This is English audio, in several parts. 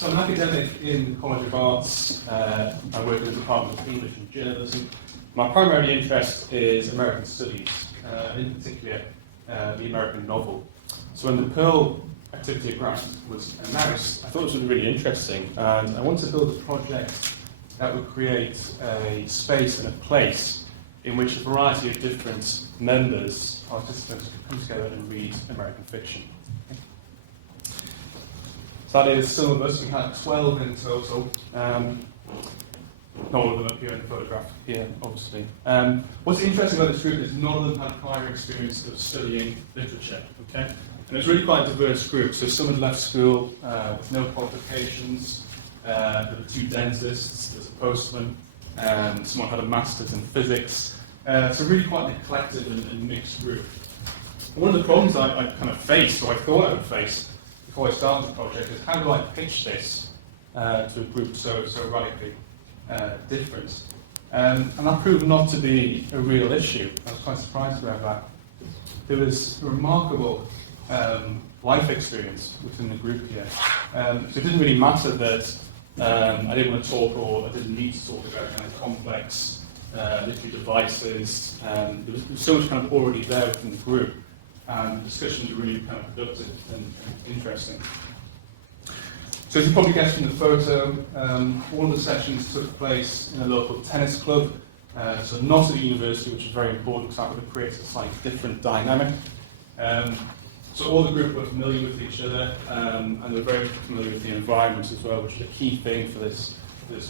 So I'm an academic in the College of Arts. I work in the Department of English and Journalism. My primary interest is American studies, in particular the American novel. So when the Pearl Activity Grant was announced, I thought this was really interesting, and I wanted to build a project that would create a space and a place in which a variety of different members, participants, could come together and read American fiction. So that is some of us. We had 12 in total. Not all of them appear in the photograph here, obviously. What's interesting about this group is none of them had prior experience of studying literature. Okay, and it's really quite a diverse group. So some had left school with no qualifications. There were 2 dentists. There's a postman. Someone had a master's in physics. So really quite an eclectic and mixed group. One of the problems I kind of faced, or I thought I would face, before I started the project is how do I pitch this to a group so radically different? And that proved not to be a real issue. I was quite surprised about that. There was a remarkable life experience within the group here. So it didn't really matter that I didn't want to talk, or I didn't need to talk about kind of complex literary devices. There was so much kind of already there within the group. And discussions were really kind of productive and interesting. So as you probably guessed from the photo, all of the sessions took place in a local tennis club, so not at the university, which is very important because that would have created a slightly different dynamic. So all the group were familiar with each other, and they were very familiar with the environment as well, which is a key thing for this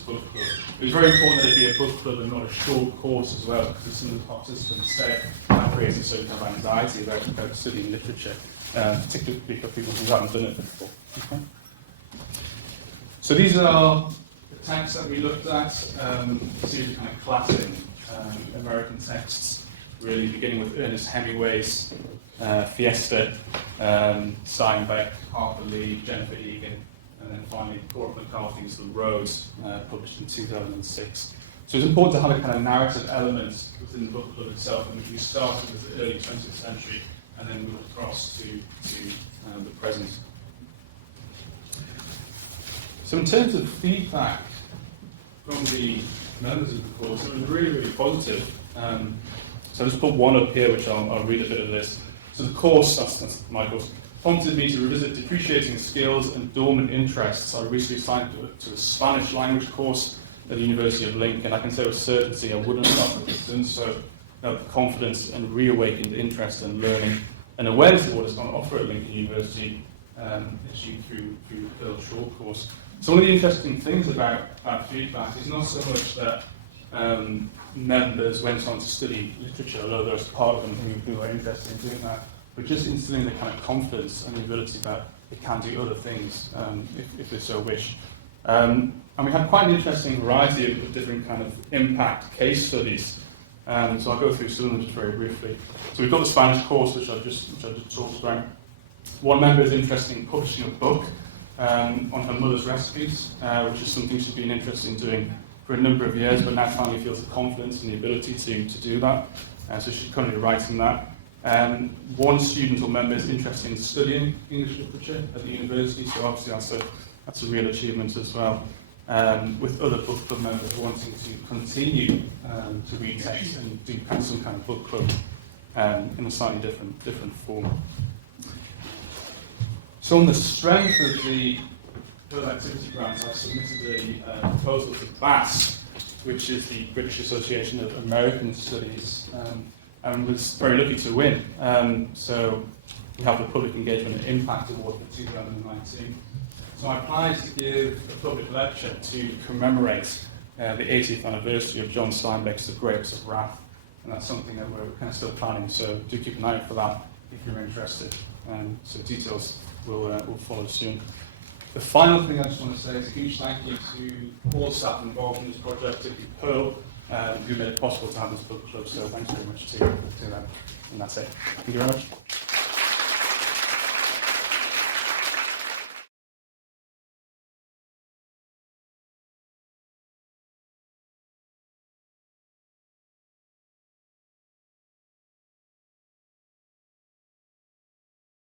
book club. It was very important that it be a book club and not a short course as well, because some of the participants said that creates a certain kind of anxiety about studying literature, particularly for people who haven't done it before. Okay. So these are the texts that we looked at, a series of kind of classic American texts, really beginning with Ernest Hemingway's Fiesta, Steinbeck, Harper Lee, Jennifer Egan, and then finally Cora McCarthy's The Road, published in 2006. So it's important to have a kind of narrative element within the book club itself, in which we started with the early 20th century and then moved across to the present. So in terms of feedback from the members of the course, it was really, really positive. So I'll just put one up here, which I'll read a bit of this. So the course, that's my course, prompted me to revisit depreciating skills and dormant interests. I recently signed to a Spanish language course at the University of Lincoln. I can say with certainty I wouldn't have done so. The confidence and reawakened interest in learning and awareness of what is on offer at Lincoln University achieved through the Pearl Short course. So one of the interesting things about feedback is not so much that members went on to study literature, although there's part of them who are interested in doing that, but just instilling the kind of confidence and the ability that they can do other things if they so wish. And we had quite an interesting variety of different kind of impact case studies. So I'll go through some of them just very briefly. So we've got the Spanish course, which I just talked about. One member is interested in publishing a book on her mother's recipes, which is something she's been interested in doing for a number of years, but now finally feels the confidence and the ability to do that. So she's currently writing that. One student or member is interested in studying English literature at the university, so obviously that's a real achievement as well. With other book club members wanting to continue to read text and do some kind of book club in a slightly different form. So on the strength of the Pearl Activity Grant, I submitted a proposal to BASC, which is the British Association of American Studies, and was very lucky to win. So we have the Public Engagement and Impact Award for 2019. So I applied to give a public lecture to commemorate the 80th anniversary of John Steinbeck's The Grapes of Wrath, and that's something that we're kind of still planning, so do keep an eye out for that if you're interested. So details will follow soon. The final thing I just want to say is a huge thank you to all staff involved in this project, particularly Pearl, who made it possible to have this book club, so thanks very much to them. And that's it. Thank you very much.